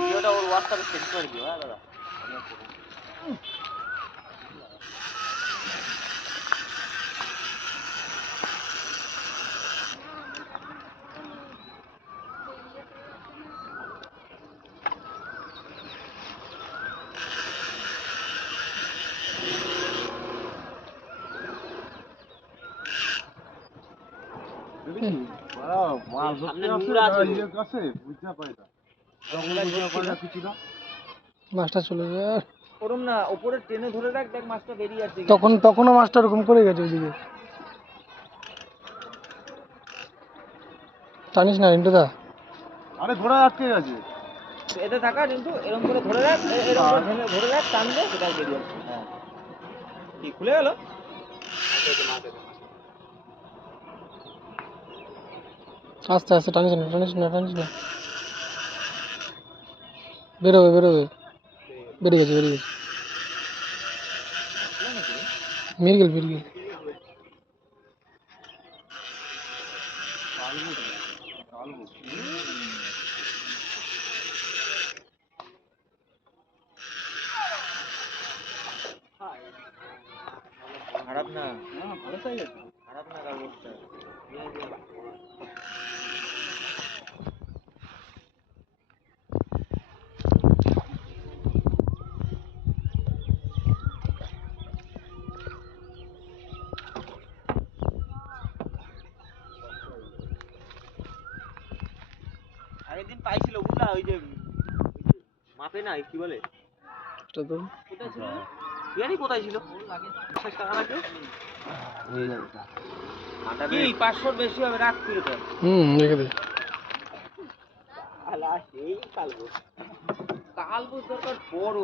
ভিডিওটা ওর হোয়াটসঅ্যাপে সেন্ড করে দিও। হ্যাঁ দাদা, মাছটা চলে যায় ওরম না, উপরে টেনে ধরে রাখ, দেখ মাছটা বেরিয়ে আসছে। তখনও মাছটা ওরকম করে গেছে ওইদিকে। টানিস না রিন্টু দা। আরে ঘোড়া আটকে গেছে। এতে থাকা কিন্তু এরকম করে ধরে রাখ, এরকম করে ধরে রাখ, টানবে সেটা বেরিয়ে আসবে। হ্যাঁ, কি খুলে গেল? আস্তে আস্তে টানিস না। বেরোবে বেরিয়ে গেছে মিরগেল খারাপ না, ভালো সাইজ আছে, খারাপ না কাগজটা। আগের দিন পাইছিল বুঝলা, ওই যে মাপে না, কি বলে এটা তো কোথায় ছিল জানি, কোথায় ছিল, 50 টাকা লাগবে কি 500 বেশি হবে, রাখ তুই এটা। রেখে দে। আলা সেই কালবো দরকার বড়।